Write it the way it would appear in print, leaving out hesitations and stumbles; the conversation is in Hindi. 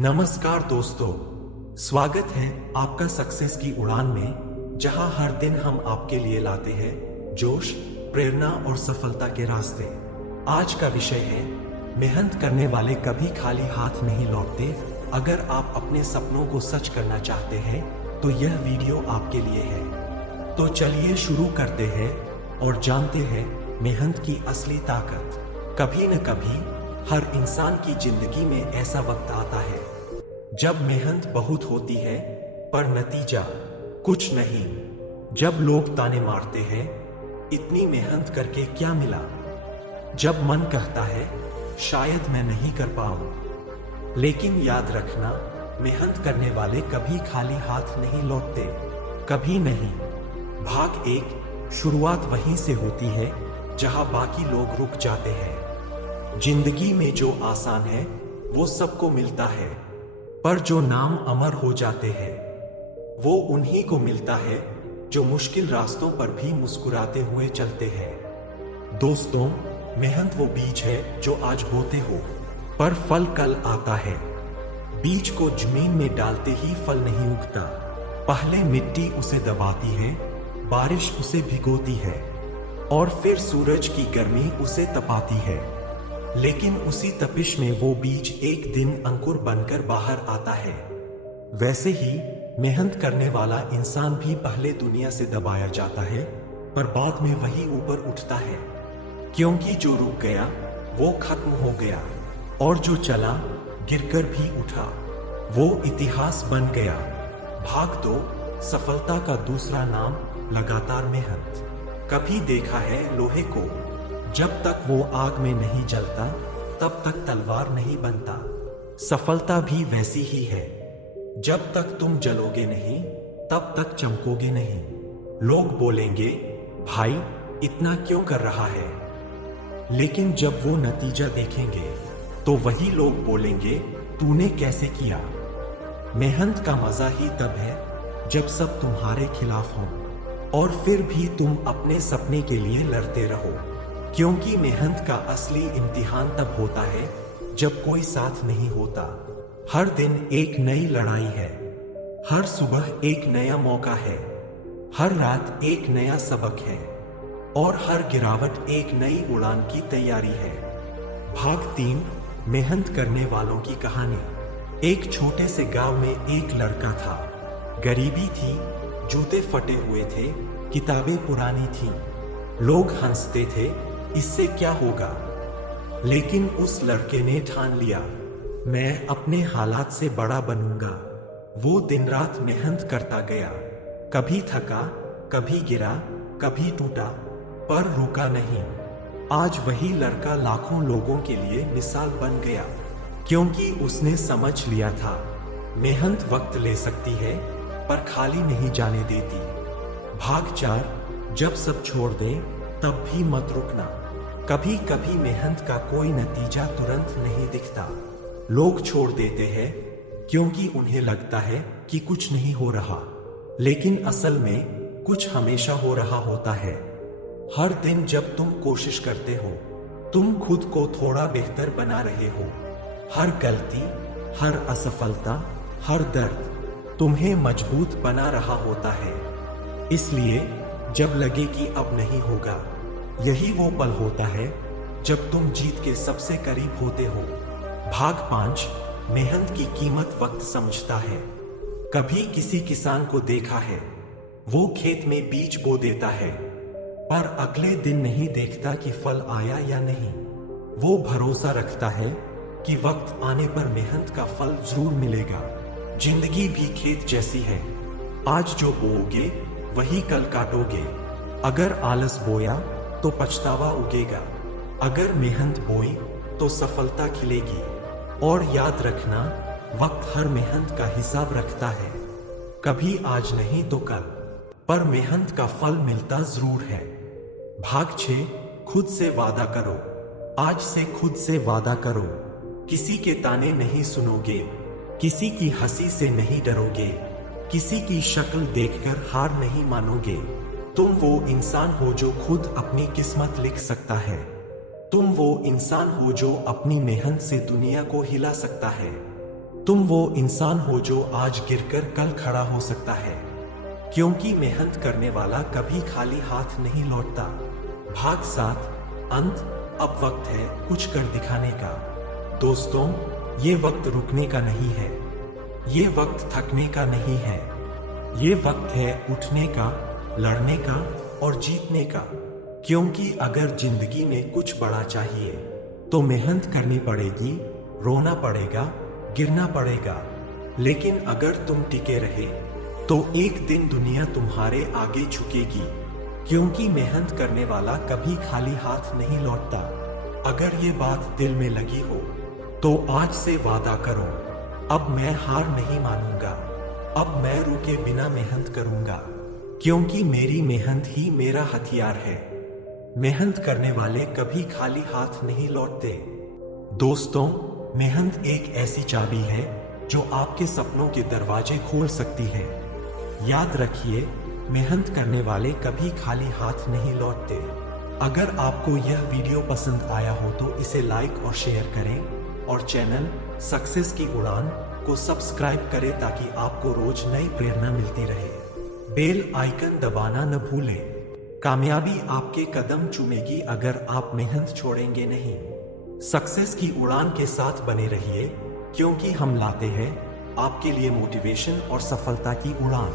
नमस्कार दोस्तों, स्वागत है आपका सक्सेस की उड़ान में, जहां हर दिन हम आपके लिए लाते हैं जोश, प्रेरणा और सफलता के रास्ते। आज का विषय है मेहनत करने वाले कभी खाली हाथ नहीं लौटते। अगर आप अपने सपनों को सच करना चाहते हैं तो यह वीडियो आपके लिए है। तो चलिए शुरू करते हैं और जानते हैं मेहनत की असली ताकत। कभी न कभी हर इंसान की जिंदगी में ऐसा वक्त आता है जब मेहनत बहुत होती है पर नतीजा कुछ नहीं। जब लोग ताने मारते हैं, इतनी मेहनत करके क्या मिला। जब मन कहता है शायद मैं नहीं कर पाऊं। लेकिन याद रखना, मेहनत करने वाले कभी खाली हाथ नहीं लौटते, कभी नहीं। भाग एक, शुरुआत वहीं से होती है जहां बाकी लोग रुक जाते हैं। जिंदगी में जो आसान है वो सबको मिलता है, पर जो नाम अमर हो जाते हैं वो उन्हीं को मिलता है जो मुश्किल रास्तों पर भी मुस्कुराते हुए चलते हैं। दोस्तों, मेहनत वो बीज है जो आज बोते हो पर फल कल आता है। बीज को जमीन में डालते ही फल नहीं उगता। पहले मिट्टी उसे दबाती है, बारिश उसे भिगोती है और फिर सूरज की गर्मी उसे तपाती है। लेकिन उसी तपिश में वो बीज एक दिन अंकुर बनकर बाहर आता है। वैसे ही मेहनत करने वाला इंसान भी पहले दुनिया से दबाया जाता है, पर बाद में वही ऊपर उठता है। क्योंकि जो रुक गया वो खत्म हो गया और जो चला गिरकर भी उठा वो इतिहास बन गया। भाग दो, सफलता का दूसरा नाम लगातार मेहनत। कभी देखा है लोहे को, जब तक वो आग में नहीं जलता तब तक तलवार नहीं बनता। सफलता भी वैसी ही है, जब तक तुम जलोगे नहीं तब तक चमकोगे नहीं। लोग बोलेंगे भाई इतना क्यों कर रहा है, लेकिन जब वो नतीजा देखेंगे तो वही लोग बोलेंगे तूने कैसे किया। मेहनत का मजा ही तब है जब सब तुम्हारे खिलाफ हो और फिर भी तुम अपने सपने के लिए लड़ते रहो। क्योंकि मेहनत का असली इम्तिहान तब होता है जब कोई साथ नहीं होता। हर दिन एक नई लड़ाई है, हर सुबह एक नया मौका है, हर रात एक नया सबक है और हर गिरावट एक नई उड़ान की तैयारी है। भाग 3, मेहनत करने वालों की कहानी। एक छोटे से गांव में एक लड़का था। गरीबी थी, जूते फटे हुए थे, किताबें पुरानी थीं। लोग हंसते थे, इससे क्या होगा। लेकिन उस लड़के ने ठान लिया, मैं अपने हालात से बड़ा बनूंगा। वो दिन रात मेहनत करता गया, कभी थका, कभी गिरा, कभी टूटा, पर रुका नहीं। आज वही लड़का लाखों लोगों के लिए मिसाल बन गया, क्योंकि उसने समझ लिया था मेहनत वक्त ले सकती है पर खाली नहीं जाने देती। भाग 4, जब सब छोड़ दें तब भी मत रुकना। कभी कभी मेहनत का कोई नतीजा तुरंत नहीं दिखता। लोग छोड़ देते हैं क्योंकि उन्हें लगता है कि कुछ नहीं हो रहा, लेकिन असल में कुछ हमेशा हो रहा होता है। हर दिन जब तुम कोशिश करते हो, तुम खुद को थोड़ा बेहतर बना रहे हो। हर गलती, हर असफलता, हर दर्द तुम्हें मजबूत बना रहा होता है। इसलिए जब लगे कि अब नहीं होगा, यही वो पल होता है जब तुम जीत के सबसे करीब होते हो। भाग 5, मेहनत की कीमत वक्त समझता है। कभी किसी किसान को देखा है, वो खेत में बीज बो देता है पर अगले दिन नहीं देखता कि फल आया या नहीं। वो भरोसा रखता है कि वक्त आने पर मेहनत का फल जरूर मिलेगा। जिंदगी भी खेत जैसी है, आज जो बोओगे वही कल काटोगे। अगर आलस बोया तो पछतावा उगेगा, अगर मेहनत बोई तो सफलता खिलेगी। और याद रखना, वक्त हर मेहनत का हिसाब रखता है। कभी आज नहीं तो कल, पर मेहनत का फल मिलता जरूर है। भाग 6, खुद से वादा करो। आज से खुद से वादा करो। किसी के ताने नहीं सुनोगे, किसी की हंसी से नहीं डरोगे, किसी की शक्ल देखकर हार नहीं मानोगे। तुम वो इंसान हो जो खुद अपनी किस्मत लिख सकता है। तुम वो इंसान हो जो अपनी मेहनत से दुनिया को हिला सकता है। तुम वो इंसान हो जो आज गिरकर कल खड़ा हो सकता है, क्योंकि मेहनत करने वाला कभी खाली हाथ नहीं लौटता। भाग 7 अंत। अब वक्त है कुछ कर दिखाने का। दोस्तों, ये वक्त रुकने का नहीं है, ये वक्त थकने का नहीं है, ये वक्त है उठने का, लड़ने का और जीतने का। क्योंकि अगर जिंदगी में कुछ बड़ा चाहिए तो मेहनत करनी पड़ेगी, रोना पड़ेगा, गिरना पड़ेगा। लेकिन अगर तुम टिके रहे तो एक दिन दुनिया तुम्हारे आगे झुकेगी, क्योंकि मेहनत करने वाला कभी खाली हाथ नहीं लौटता। अगर ये बात दिल में लगी हो तो आज से वादा करो, अब मैं हार नहीं मानूंगा, अब मैं रुके बिना मेहनत करूंगा, क्योंकि मेरी मेहनत ही मेरा हथियार है। मेहनत करने वाले कभी खाली हाथ नहीं लौटते। दोस्तों, मेहनत एक ऐसी चाबी है जो आपके सपनों के दरवाजे खोल सकती है। याद रखिए, मेहनत करने वाले कभी खाली हाथ नहीं लौटते। अगर आपको यह वीडियो पसंद आया हो तो इसे लाइक और शेयर करें और चैनल सक्सेस की उड़ान को सब्सक्राइब करें ताकि आपको रोज नई प्रेरणा मिलती रहे। बेल आइकन दबाना न भूलें। कामयाबी आपके कदम चूमेगी अगर आप मेहनत छोड़ेंगे नहीं। सक्सेस की उड़ान के साथ बने रहिए, क्योंकि हम लाते हैं आपके लिए मोटिवेशन और सफलता की उड़ान।